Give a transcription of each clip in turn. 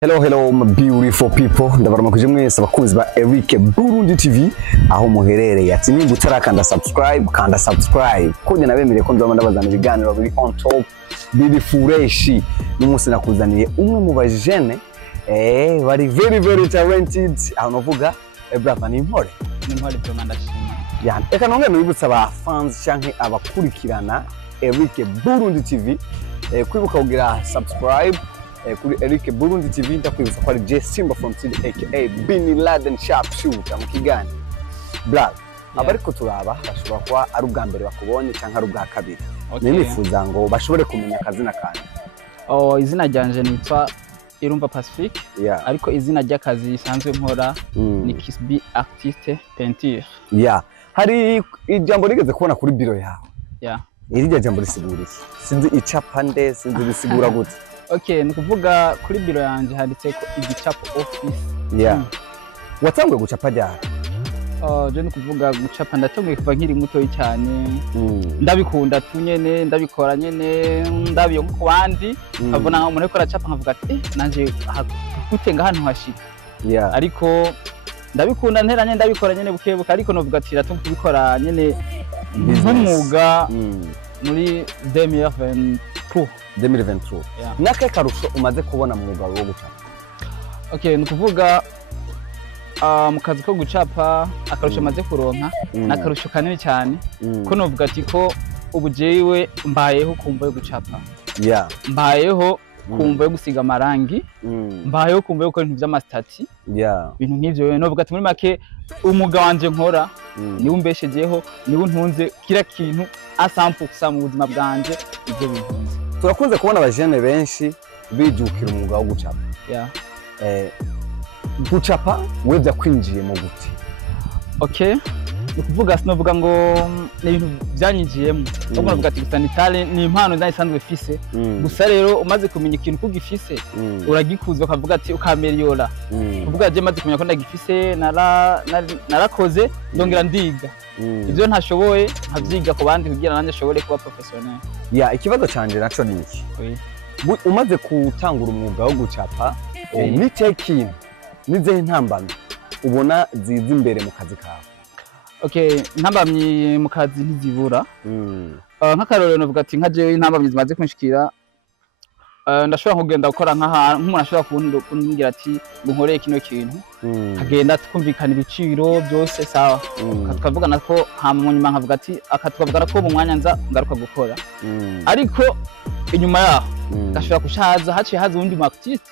Hello my beautiful people, ndabaramukije mwese abakunzi ba Eric Burundi TV aho muherereye. Ati nimba utarakanda subscribe kujya nabemereye ko nzaba ndabazana ibiganiro biri on top biri fresh. N'umunsi nakuzaniye umwe mu bajene bari very talented. Aho novuga brother ni Mpore byo mandashima. Ya eka nongeye nibutsa aba fans canke abakurikirana Eric Burundi TV kwibuka kugira subscribe kuri Eric Burundi TV. Ndakwibutsa ko ari J Simba from City aka Bin Laden Sharpshooter mu Kigani. Brother, abariko turaba bashobora kuba ari ubwa mbere bakubonye canke ari ubwa kabiri. Nifuza ngo bashobore kumenya akazina kanje. Izina ryanje nitwa Irumva Pacifique, ariko izina ry'akazi isanzwe nkora ni Kisbi Artiste Peinture. Hari ijambo rigeze kubona kuri biro yawe. Iryo jambo risigura iki? Sinzi icapa nde, sinzi bisigura gute. Ni kuvuga kuri biro yanje handitse ko igicapo office. Watanguye gucapa ryari? Je ni kuvuga gucapa ndatanguye kuva nkiri muto cyane. Ndabikunda tunyene, ndabikora nyene, ndabiyo ku bandi. Nkabona nka umuntu ariko aracapa nkavuga ati nanje gutenga hano hashika. Ariko ndabikunda nteranye ndabikora nyene bukebuka, ariko novuga ati ratumva kubikora nyene nk'umwuga muri 2023. Nakahe karusho umaze kubona mu mwuga wo gucapa? Ni kuvuga mu kazi ko gucapa akarusho maze kuronka nakarusho kanini cyane ko novuga ati ko ubu jewe mbayeho kumva yo gucapa. Mbayeho kumva yo gusiga amarangi, mbayeho kumva yo gukora ibintu by'amastati, ibintu nk'ivyo. Novuga ati muri make umuga wanje nkora niwe umbeshejeho, niwe untunze kira kintu asampukusa mu buzima bwanje ibyo bintunze. Turakunze kubona abajene benshi bijukira umwuga wo gucapa. Gucapa we byakwinjiye mu gute? Ni kuvuga sinovuga ngo ni ibintu byanyijiyemo. Ubwo navuga ati gusa ni impano ndayisanzwe fise. Gusa rero umaze kumenya ikintu kugifise uragikuza ukavuga ati ukameliora. Kuvuga je maze kumenya ko ndagifise narakoze ndongera ndiga. Ibyo ntashoboye nkavyiga ku bandi kugira nanjye ashobore kuba professionnel. Ikibazo canje naco ni iki? Umaze gutangura umwuga wo gucapa ni tekintu nize ntambamye ubona ziza imbere mu kazi kawe? Ntambamye mu kazi ntizibura. Nk'akarorero navuga ati nka jewe intambamye zimaze kunshikira, ndashobora kugenda gukora nk'umuntu ashobora kumbwira ati nkoreye kino kintu, kagenda tukumvikana ibiciro byose sawa, tukavugana ko hama nyuma nkavuga ati tukavugana ko mu mwanya nza ngaruka gukora. Ariko inyuma yaho gashobora kushaza haciye haza undi mu artiste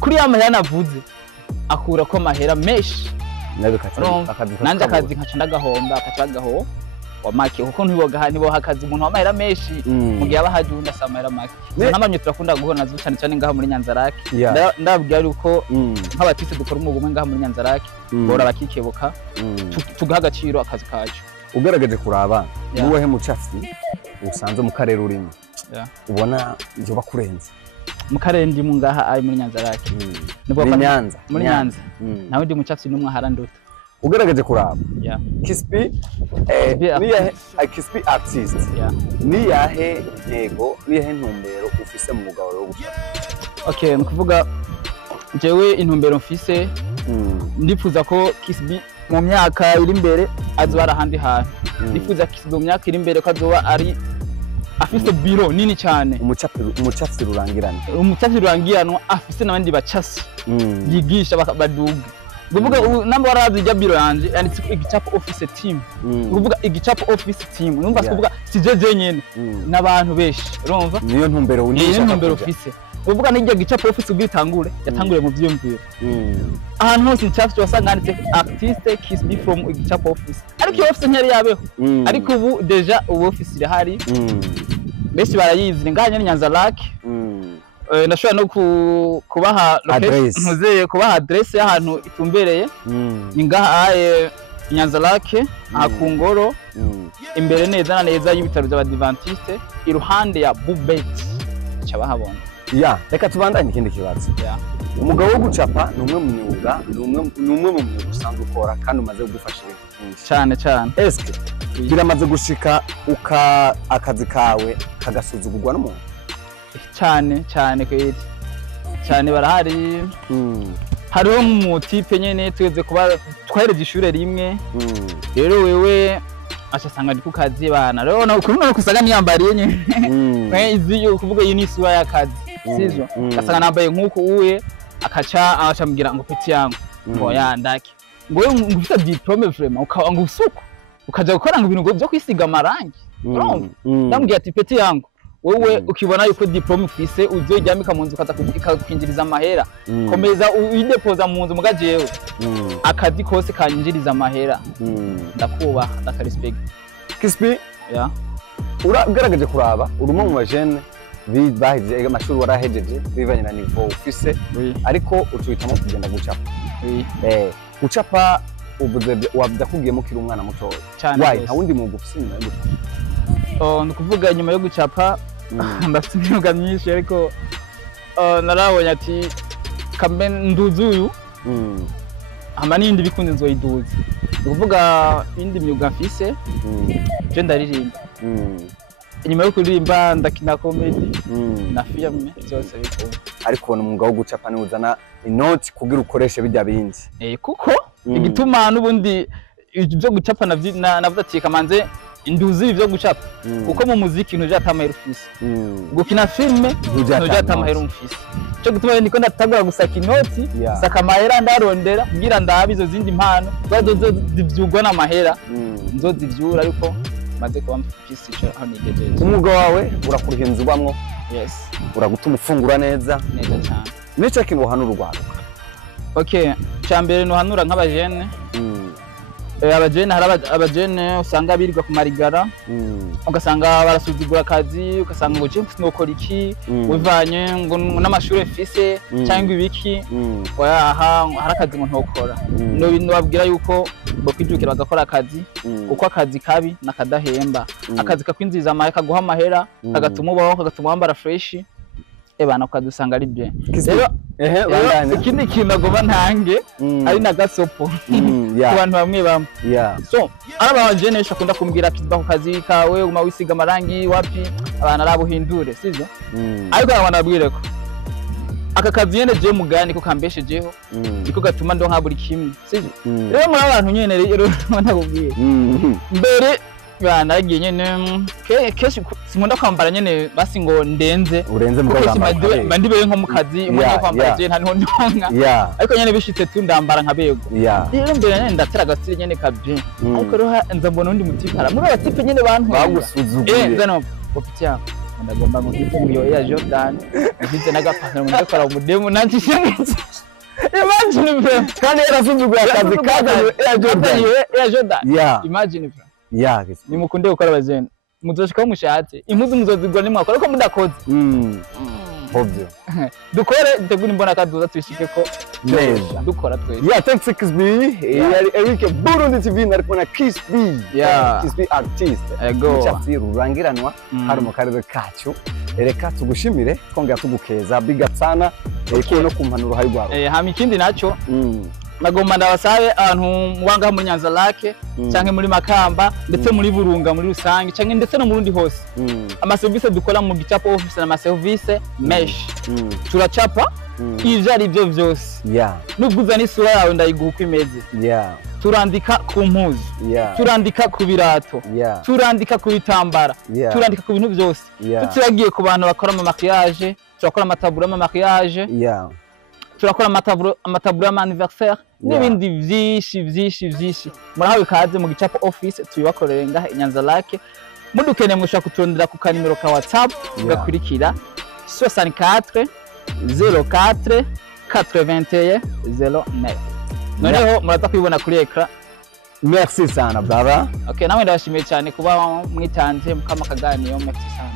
kuri ya mahera navuze akura ko mahera meshi nanje akazi nkaca ndagahomba akacagaho wa make kuko ntibo hakazi umuntu wa mahera meshi mu gihe abahajunda sa mahera make. Ntamanye turakunda guhora nazo cyane ngaha muri Nyanzarake. Ndabwira yuko nk'abatiste dukora umugumwe ngaha muri Nyanzarake bora bakikebuka tugaha agaciro akazi kacu. Ugaragaje kuraba niwe mucafyi usanze mu karere urimo ubona ibyo bakurenze mu karere ndi mu ngaha ari muri Nyanzarake. Muri Nyanza nawe ndi mucafyi n'umwe haranduta. Ugaragaje kuraba Kisbi Kisbi Artist ni yahe ntego ni yahe ntumbero ufise mu mwuga wo gucapa? Ni kuvuga jewe intumbero mfise ndifuza ko Kisbi mu myaka iri imbere azoba arahandi hantu. Ndifuza Kisbi mu myaka iri imbere ko azoba ari afise biro nini cyane, umucafyi rurangiranwa afise n'abandi bacasi yigisha baduga. Kuvuga namba warazi ijya biro yanje yanditse igicapo office team. Kuvuga igicapo office team numva kuvuga sijeje nyene n'abantu beshi urumva niyo ntumbero ufise. Kuvuga n'ijya gicapo office ubwitangure yatangure mu vyumviro. Ahantu hose icyafu wasanga handitse artiste Kisbi from igicapo office, ariko iyo office ntiyari yabeho. Ariko ubu deja ubu office irahari beshi barayizi ngaha nyene Nyanzarake. Ndashobora no kubaha location kubaha address y'ahantu itumbereye ni ngaha Nyanzarake ku Ngoro imbere neza na neza y'ibitaro by'Abadventiste iruhande ya Bubet cyabahabona. Reka tubandanye ikindi kibazo. Umugabo wo gucapa ni umwe mu myuga usanzwe ukora kandi umaze kugufasha cyane. Eske biramaze gushika akazi kawe kagasuzugurwa n'umuntu? Cyane kwezi. cyane barahari. Hariho mu type nyene tweze kuba twahereje ishure rimwe. Rero wewe ashasanga ndi ku kazi bana. Rero no kuruna kusaga niyambariye nyene. Izi yo kuvuga iyi ni isura y'akazi. Sizo. Kasanga nambaye nkuko uwe aca mbwira ngo peti yangu. Ngo yandake. Ngo ngufite diplome vraiment ukaba ngo usuko. Ukaja gukora ngo ibintu byo kwisiga amarangi. Ndambwiye ati peti yangu wewe ukibona yuko diplome ufise uzoryamika mu nzu kaza kwinjiriza amahera komeza uyidepoza mu nzu mugaje yewe akazi kose kanjiriza amahera ndakuba ndakarespect Kispi ya uragaragaje kuraba urumwe mu bajene bahize amashuri warahejeje bivanye na niveau ufise ariko ucuhitamo kugenda gucapa gucapa ubuze wabyakugiye mukira umwana muto why nta wundi mwuga ufise nyuma yo gucapa ndikuvuga nyuma yo gucapa ndafite imyuga myinshi ariko narabonye ati kambe nduzuyu ama nindi bikunze nzoyiduza ndikuvuga indi myuga mfise je ndaririmba inyuma yo kuririmba ndakina comedy na filme byose biko ariko ubona umwuga wo gucapa ni uzana inoti kugira ukoreshe bijya bindi kuko igituma n'ubundi ibyo gucapa navuga ati kamanze induzi ibyo gucapa kuko mu muziki ntuje atamahera ufise gukina filme ntuje atamahera ufise cyo gutuma niko ndatagura gusaka inoti saka amahera ndarondera kugira ndabizo zindi mpano bazo zivyugwa n'amahera nzozivyura ariko maze kuba mfise cyo aho nigejeje umwuga wawe urakuruhenza ubamwo yes uragutuma ufungura neza cyane nico kintu hano urwaro okay cyambere no hanura nk'abajene abajene hari abajene usanga birirwa ku marigara ugasanga barasuzugura akazi ugasanga ngo je nokora iki wivanye ngo n'amashure fise cyangwa ibiki oyaha hari akazi ngo ntokora no bintu babwira yuko bo kwijukira bagakora akazi kuko akazi kabi nakadahemba akazi kakwinziza amahera kaguha amahera kagatuma ubaho kagatuma wambara fresh ebana ukadusanga ari bye rero ikindi kintu agoma ntange ari na gasopo ku bantu bamwe bamwe so araba generation akunda kumbwira ati ba ku kazi kawe uma wisiga amarangi wapi abana arabuhindure sivyo ariko abana babwire ko aka kazi nyene je mugani ko kambeshejeho niko gatuma ndo nkaburi kimwe sivyo rero muri abantu nyene rero nakubwiye mbere bana yagiye nyene keshi sinkunda kwambara nyene basi ngo ndenze urenze mu kwambara mandibe nko mu kazi umwe kwambara je nta ndonka ariko nyene bishitse tundambara nkabego rero mbere nyene ndatera gasire nyene kabye ariko rero nza mbona undi mutipara muri abatipe nyene bantu bagusuzuguye nzano opitya ndagomba ngo ngipfuyo ya Jordan ngize nagapantaro ndakora umudemo nantishe imagine bro kandi yarasuzuguye akazi kaje ya Jordan imagine bro nimukunde gukora abajene muzoshika mushatse impuzu muzozigwa nimwakora ariko mudakoze obyo dukore tegura imbona kaduza twishike ko neza dukora twese thanks Kispi yari Eric Burundi TV nariko na Kispi Kispi artist cyatsi rurangiranwa hari mu karere kacu reka tugushimire twongera tugukeza big up sana ariko no kumpanuro hari rwaro hama ikindi naco nagomba ndabasabe abantu mubanga muri Nyanza Lake canke muri Makamba ndetse muri Burunga muri rusangi canke ndetse no mu Burundi hose ama service dukora mu gicapo office na service mesh turacapa ivyo ari byo vyose nuguza n'isura yawe ndayiguha uko imeze turandika ku mpuzu turandika ku birato turandika ku bitambara turandika ku bintu byose tutiragiye ku bantu bakora mu maquillage turakora amataburo mu maquillage turakora amataburo ya anniversaire n'ibindi vyinshi murahawe kaze mu gicapo office tubibakorere ngaha Nyanza Lake mudukeneye mushaka kuturondera ku kanimero ka WhatsApp gakurikira 64 04 81 09 noneho muraza kwibona kuri ekra. Merci sana baba. Okay, nawe ndabashimiye cyane kuba mwitanze mukama kaganiro merci sana.